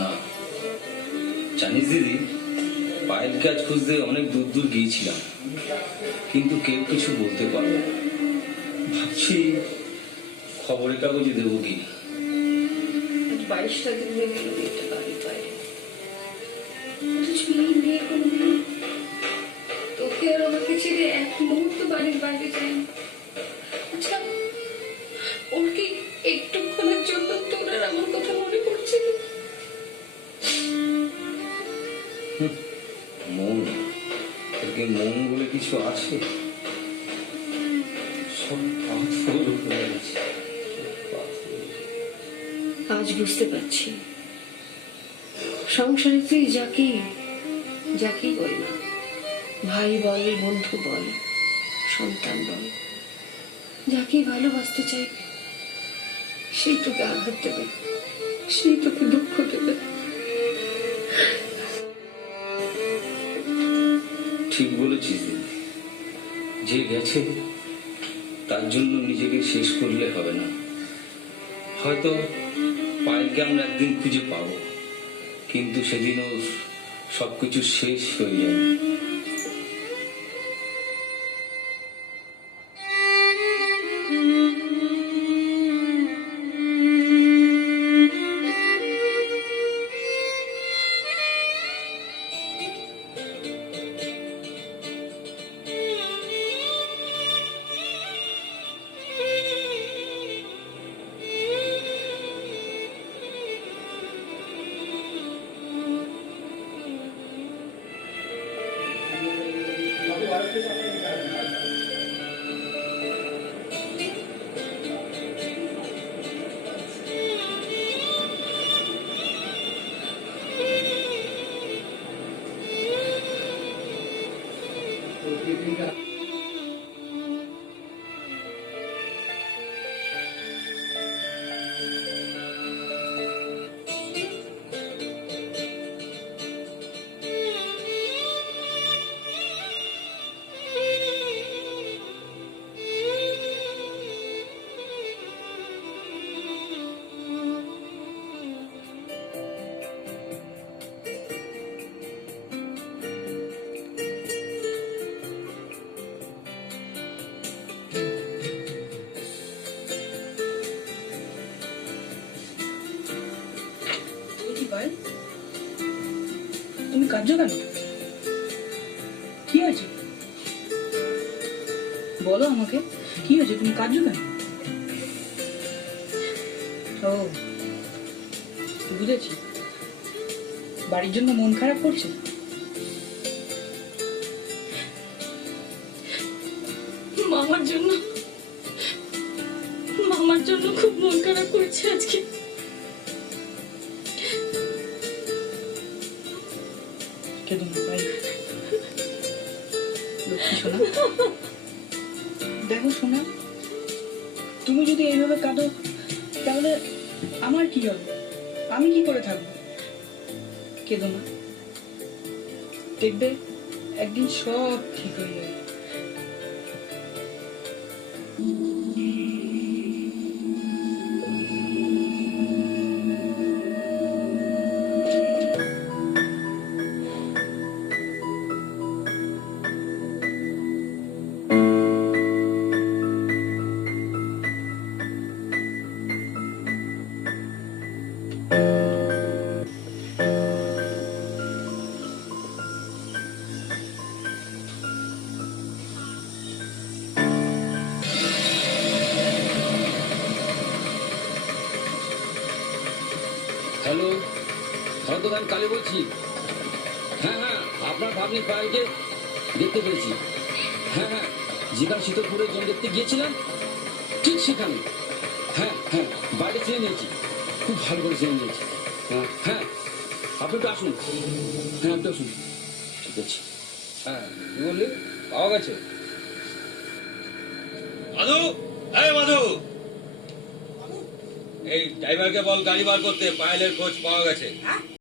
না জানিস দিদি, পায়েলকে আজ খুঁজতে অনেক দূর দূর গিয়েছিলাম, কিন্তু কেউ কিছু বলতে পারবে না। ভাবছি খবরের কাগজে দেবো কি। 22টা দিন হয়ে গেল মেয়েটা বাড়ির বাইরে, অথচ এই মেয়ে কোনোদিন তোকে আর আমাকে ছেড়ে এক মুহূর্ত বাড়ির বাইরে যায়নি। আচ্ছা, ওর কি একটুক্ষণের জন্য তোর আর আমার কথা মনে পড়ছে না? মন, তোকে মন বলে কিছু আছে? সব পাথর হয়ে গেছে। আজ বুঝতে পারছি, সংসারে তুই যাকেই বল না, ভাই বল, বন্ধু বল, সন্তান বল, যাকেই ভালোবাসতে চাইবে সেই তোকে আঘাত দেবে, সেই তোকে দুঃখ দেবে। ঠিক বলেছিস দিদি, যে গেছে তার জন্য নিজেকে শেষ করলে হবে না। হয়তো পায়েলকে আমরা একদিন খুঁজে পাবো, কিন্তু সেদিনও সবকিছু শেষ হয়ে যাবে। তুমি কাঁদছো কেন? কি আছে বলো আমাকে, কি হয়েছে? তুমি কাঁদছো কেন? ও বুঝেছি, বাড়ির জন্য মন খারাপ করছে। মামার জন্য খুব মন খারাপ করেছে আজকে। দেখো সোনা, তুমি যদি এইভাবে কাঁদো তাহলে আমার কি হবে? আমি কি করে থাকবো? কেঁদো না, দেখবে একদিন সব ঠিক হয়ে যাবে। হ্যালো, আমি কালী বলছি। হ্যাঁ হ্যাঁ, আপনার ভাগ্নি পায়েলকে দেখতে পেয়েছি। হ্যাঁ হ্যাঁ, যেখানে শীতলপুরের জমি দেখতে গিয়েছিলাম ঠিক সেখানে। হ্যাঁ হ্যাঁ, বাইরে চেয়ে নিয়েছি, খুব ভালো করে চেয়ে নিয়েছি। হ্যাঁ হ্যাঁ, আপনি একটু আসুন। হ্যাঁ একটু আসুন। ঠিক আছে। হ্যাঁ, কি বললি? পাওয়া গেছে? মাধু, এই মাধু, এই ড্রাইভারকে বল গাড়ি বার করতে, পায়েলের খোঁজ পাওয়া গেছে।